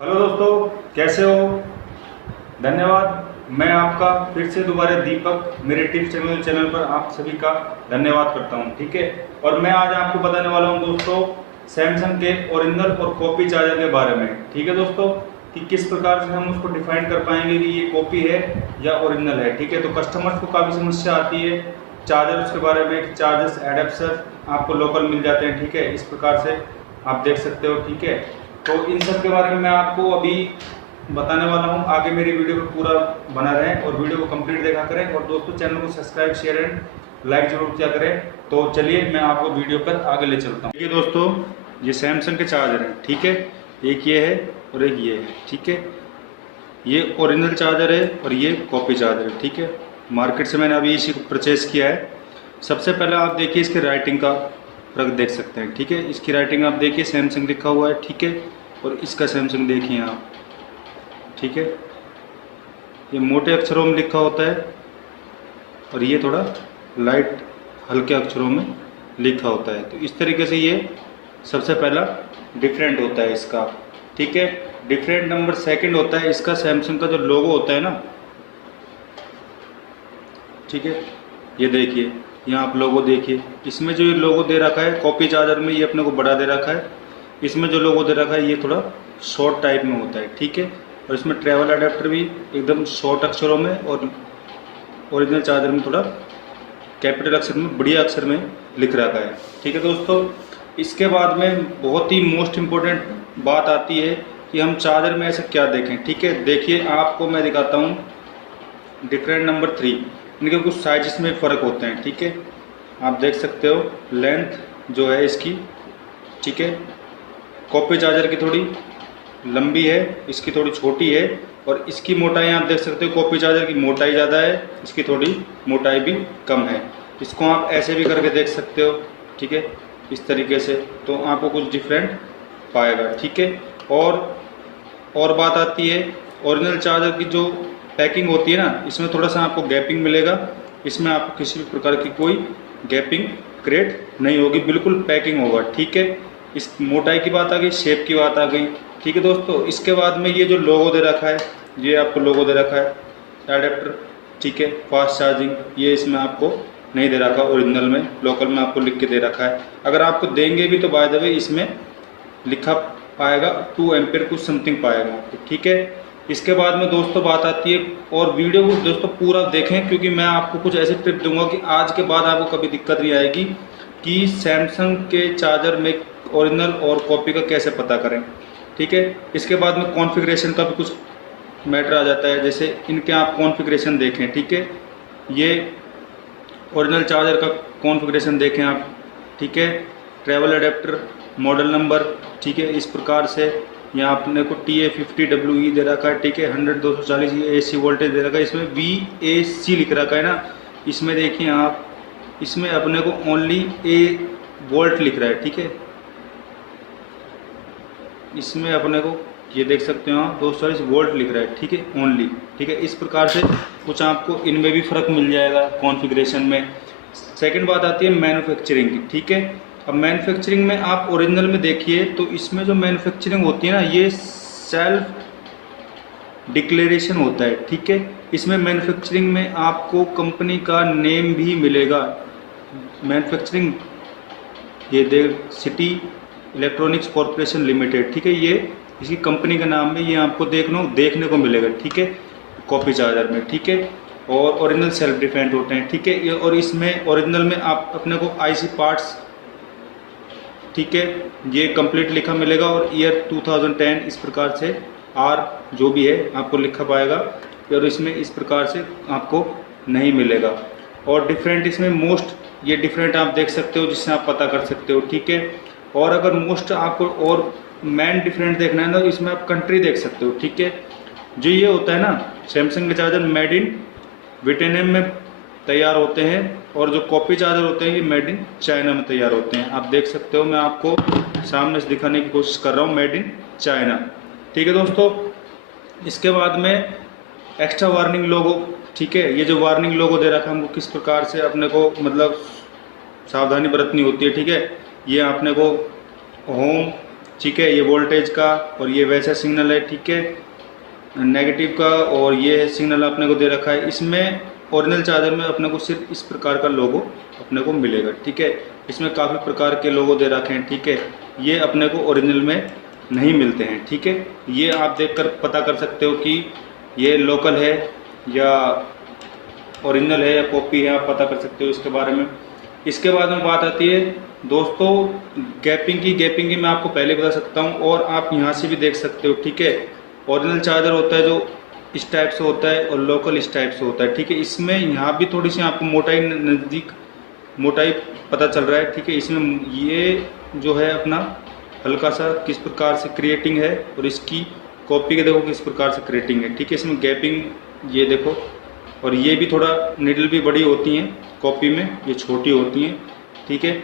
Hello दोस्तों, कैसे हो? धन्यवाद। मैं आपका फिर से दोबारा दीपक मेरे टिप्स चैनल पर आप सभी का धन्यवाद करता हूं। ठीक है, और मैं आज आपको बताने वाला हूं दोस्तों सैमसंग के ओरिजिनल और कॉपी चार्जर के बारे में। ठीक है दोस्तों, कि किस प्रकार से हम उसको डिफाइन कर पाएंगे कि ये कॉपी है या ओरिजिनल है। ठीक है, तो कस्टमर्स को काफ़ी समस्या आती है चार्जर्स के बारे में। चार्जर्स एडेप्टर आपको लोकल मिल जाते हैं। ठीक है, इस प्रकार से आप देख सकते हो। ठीक है, तो इन सब के बारे में मैं आपको अभी बताने वाला हूं। आगे मेरी वीडियो को पूरा बना रहें और वीडियो को कंप्लीट देखा करें, और दोस्तों चैनल को सब्सक्राइब शेयर एंड लाइक जरूर किया करें। तो चलिए मैं आपको वीडियो पर आगे ले चलता हूं। ये दोस्तों ये सैमसंग के चार्जर हैं। ठीक है, एक ये है और एक ये है। ठीक है, ये ओरिजिनल चार्जर है और ये कॉपी चार्जर है। ठीक है, मार्केट से मैंने अभी इसी को परचेज़ किया है। सबसे पहले आप देखिए इसके राइटिंग का फर्क देख सकते हैं। ठीक है, इसकी राइटिंग आप देखिए, सैमसंग लिखा हुआ है। ठीक है, और इसका सैमसंग देखिए आप। ठीक है, ये मोटे अक्षरों में लिखा होता है और ये थोड़ा लाइट हल्के अक्षरों में लिखा होता है। तो इस तरीके से ये सबसे पहला डिफरेंट होता है इसका। ठीक है, डिफरेंट नंबर सेकंड होता है इसका सैमसंग का जो लोगो होता है ना। ठीक है, ये देखिए, यहाँ आप लोगो देखिए, इसमें जो ये लोगो दे रखा है कॉपी चार्जर में ये अपने को बड़ा दे रखा है। इसमें जो लोगो दे रखा है ये थोड़ा शॉर्ट टाइप में होता है। ठीक है, और इसमें ट्रैवल अडेप्टर भी एकदम शॉर्ट अक्षरों में और ओरिजिनल चार्जर में थोड़ा कैपिटल अक्षर में बढ़िया अक्षर में लिख रखा है। ठीक है दोस्तों, इसके बाद में बहुत ही मोस्ट इम्पोर्टेंट बात आती है कि हम चार्जर में ऐसे क्या देखें। ठीक है, देखिए आपको मैं दिखाता हूँ डिफरेंट नंबर 3, इनके कुछ साइज़ में फ़र्क होते हैं। ठीक है, आप देख सकते हो लेंथ जो है इसकी। ठीक है, कॉपी चार्जर की थोड़ी लंबी है, इसकी थोड़ी छोटी है, और इसकी मोटाई आप देख सकते हो कॉपी चार्जर की मोटाई ज़्यादा है, इसकी थोड़ी मोटाई भी कम है। इसको आप ऐसे भी करके देख सकते हो। ठीक है, इस तरीके से, तो आपको कुछ डिफरेंट पाएगा। ठीक है, और बात आती है ओरिजिनल चार्जर की जो पैकिंग होती है ना, इसमें थोड़ा सा आपको गैपिंग मिलेगा। इसमें आपको किसी भी प्रकार की कोई गैपिंग क्रिएट नहीं होगी, बिल्कुल पैकिंग होगा। ठीक है, इस मोटाई की बात आ गई, शेप की बात आ गई। ठीक है दोस्तों, इसके बाद में ये जो लोगो दे रखा है, ये आपको लोगो दे रखा है एडेप्टर। ठीक है, फास्ट चार्जिंग, ये इसमें आपको नहीं दे रखा ओरिजिनल में, लोकल में आपको लिख के दे रखा है। अगर आपको देंगे भी तो बाय द वे इसमें लिखा पाएगा 2 एम्पेयर कुछ समथिंग पाएगा आपको। ठीक है, इसके बाद में दोस्तों बात आती है, और वीडियो को दोस्तों पूरा देखें क्योंकि मैं आपको कुछ ऐसे टिप दूंगा कि आज के बाद आपको कभी दिक्कत नहीं आएगी कि सैमसंग के चार्जर में ओरिजिनल और कॉपी का कैसे पता करें। ठीक है, इसके बाद में कॉन्फ़िगरेशन का भी कुछ मैटर आ जाता है, जैसे इनके आप कॉन्फ़िगरेशन देखें। ठीक है, ये ओरिजिनल चार्जर का कॉन्फ़िगरेशन देखें आप। ठीक है, ट्रैवल अडेप्टर, मॉडल नंबर। ठीक है, इस प्रकार से यहाँ अपने को TA50WE दे रखा है। ठीक है, 100-240 ये AC वोल्टेज दे रखा है। इसमें VAC लिख रखा है ना, इसमें देखिए आप, इसमें अपने को ओनली A वोल्ट लिख रहा है। ठीक है, इसमें अपने को ये देख सकते हो आप 240 वोल्ट लिख रहा है। ठीक है, ओनली। ठीक है, इस प्रकार से कुछ आपको इनमें भी फ़र्क मिल जाएगा कॉन्फ़िगरेशन में। सेकंड बात आती है मैन्युफैक्चरिंग की। ठीक है, अब मैन्युफैक्चरिंग में आप ओरिजिनल में देखिए तो इसमें जो मैन्युफैक्चरिंग होती है ना, ये सेल्फ डिक्लेरेशन होता है। ठीक है, इसमें मैन्युफैक्चरिंग में आपको कंपनी का नेम भी मिलेगा। मैन्युफैक्चरिंग ये सिटी इलेक्ट्रॉनिक्स कॉरपोरेशन लिमिटेड। ठीक है, ये इसकी कंपनी का नाम में ये आपको देखने को मिलेगा। ठीक है, कॉपी चार्जर में। ठीक है, और ओरिजिनल सेल्फ डिफाइंड होते हैं। ठीक है, ये और इसमें ओरिजिनल में आप अपने को IC पार्ट्स, ठीक है, ये कंप्लीट लिखा मिलेगा, और ईयर 2010 इस प्रकार से R जो भी है आपको लिखा पाएगा, और इसमें इस प्रकार से आपको नहीं मिलेगा। और डिफरेंट इसमें मोस्ट ये डिफरेंट आप देख सकते हो, जिससे आप पता कर सकते हो। ठीक है, और अगर मोस्ट आपको और मैन डिफरेंट देखना है ना, तो इसमें आप कंट्री देख सकते हो। ठीक है, जो ये होता है ना सैमसंग के चार्जर मेड इन वियतनाम में तैयार होते हैं, और जो कॉपी चार्जर होते हैं ये मेड इन चाइना में तैयार होते हैं। आप देख सकते हो, मैं आपको सामने से दिखाने की कोशिश कर रहा हूँ, मेड इन चाइना। ठीक है दोस्तों, इसके बाद में एक्स्ट्रा वार्निंग लोगो। ठीक है, ये जो वार्निंग लोगो दे रखा है हमको किस प्रकार से अपने को मतलब सावधानी बरतनी होती है। ठीक है, ये अपने को होम ठीक है, ये वोल्टेज का और ये वैसा सिग्नल है, ठीक है, नेगेटिव का, और ये सिग्नल अपने को दे रखा है। इसमें ओरिजिनल चार्जर में अपने को सिर्फ इस प्रकार का लोगो अपने को मिलेगा, ठीक है। इसमें काफ़ी प्रकार के लोगो दे रखे हैं, ठीक है, ये अपने को ओरिजिनल में नहीं मिलते हैं, ठीक है। ये आप देखकर पता कर सकते हो कि ये लोकल है या ओरिजिनल है या कॉपी है, आप पता कर सकते हो इसके बारे में। इसके बाद में बात आती है दोस्तों गैपिंग की मैं आपको पहले बता सकता हूँ, और आप यहाँ से भी देख सकते हो, ठीक है। ओरिजिनल चार्जर होता है जो इस टाइप से होता है और लोकल इस टाइप से होता है, ठीक है। इसमें यहाँ भी थोड़ी सी आपको मोटाई नज़दीक मोटाई पता चल रहा है, ठीक है। इसमें ये जो है अपना हल्का सा किस प्रकार से क्रिएटिंग है, और इसकी कॉपी के देखो किस प्रकार से क्रिएटिंग है, ठीक है। इसमें गैपिंग ये देखो, और ये भी थोड़ा नीडल भी बड़ी होती हैं कॉपी में, ये छोटी होती हैं, ठीक है।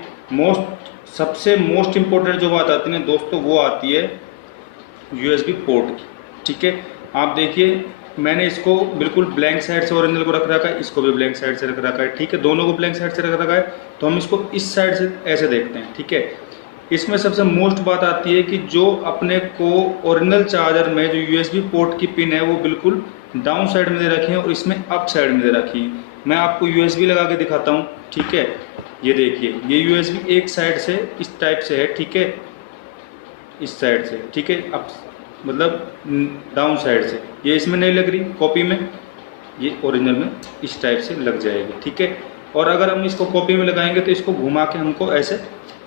सबसे मोस्ट इम्पोर्टेंट जो बात आती है ना दोस्तों, वो आती है USB पोर्ट की, ठीक है। आप देखिए मैंने इसको बिल्कुल ब्लैंक साइड से ओरिजिनल को रख रखा है, इसको भी ब्लैंक साइड से रख रखा है, ठीक है। दोनों को ब्लैंक साइड से रख रखा है, तो हम इसको इस साइड से ऐसे देखते हैं, ठीक है। इसमें सबसे मोस्ट बात आती है कि जो अपने को ओरिजिनल चार्जर में जो USB पोर्ट की पिन है वो बिल्कुल डाउन साइड में दे रखी है और इसमें अप साइड में दे रखी है। मैं आपको USB लगा के दिखाता हूँ, ठीक है। ये देखिए ये USB एक साइड से इस टाइप से है, ठीक है, इस साइड से, ठीक है, अप मतलब डाउन साइड से। ये इसमें नहीं लग रही कॉपी में, ये ओरिजिनल में इस टाइप से लग जाएगी, ठीक है। और अगर हम इसको कॉपी में लगाएंगे तो इसको घुमा के हमको ऐसे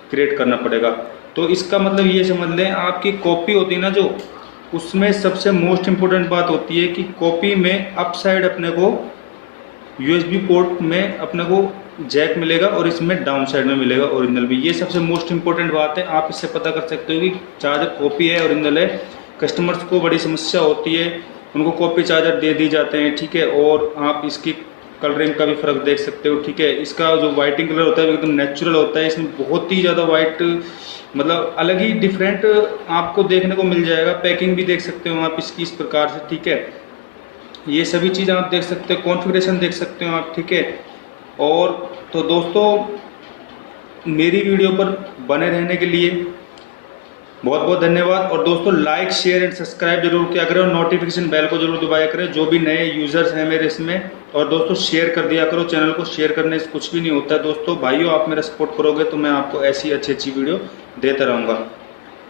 क्रिएट करना पड़ेगा। तो इसका मतलब ये समझ लें आपकी कॉपी होती है ना जो, उसमें सबसे मोस्ट इम्पोर्टेंट बात होती है कि कॉपी में अप साइड अपने को USB पोर्ट में अपने को जैक मिलेगा और इसमें डाउन साइड में मिलेगा ओरिजिनल भी। ये सबसे मोस्ट इम्पोर्टेंट बात है, आप इससे पता कर सकते हो कि चार्जर कॉपी है ओरिजिनल है। कस्टमर्स को बड़ी समस्या होती है, उनको कॉपी चार्जर दे दी जाते हैं, ठीक है। और आप इसकी कलरिंग का भी फ़र्क देख सकते हो, ठीक है। इसका जो वाइटिंग कलर होता है एकदम नेचुरल होता है, इसमें बहुत ही ज़्यादा वाइट मतलब अलग ही डिफरेंट आपको देखने को मिल जाएगा। पैकिंग भी देख सकते हो आप इसकी इस प्रकार से, ठीक है। ये सभी चीज़ आप देख सकते हो, कॉन्फ़िगरेशन देख सकते हो आप, ठीक है। और तो दोस्तों मेरी वीडियो पर बने रहने के लिए बहुत बहुत धन्यवाद। और दोस्तों लाइक शेयर एंड सब्सक्राइब जरूर किया करें और नोटिफिकेशन बेल को जरूर दबाया करें जो भी नए यूज़र्स हैं मेरे इसमें। और दोस्तों शेयर कर दिया करो, चैनल को शेयर करने से कुछ भी नहीं होता है दोस्तों। भाइयों आप मेरा सपोर्ट करोगे तो मैं आपको ऐसी अच्छी वीडियो देता रहूँगा,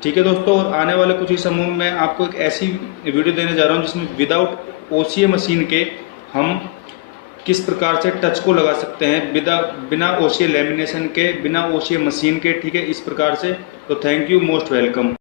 ठीक है दोस्तों। और आने वाले कुछ ही समय में मैं आपको एक ऐसी वीडियो देने जा रहा हूँ जिसमें विदाउट OCA मशीन के हम किस प्रकार से टच को लगा सकते हैं बिना OCA लेमिनेशन के, बिना OCA मशीन के, ठीक है, इस प्रकार से। तो थैंक यू, मोस्ट वेलकम।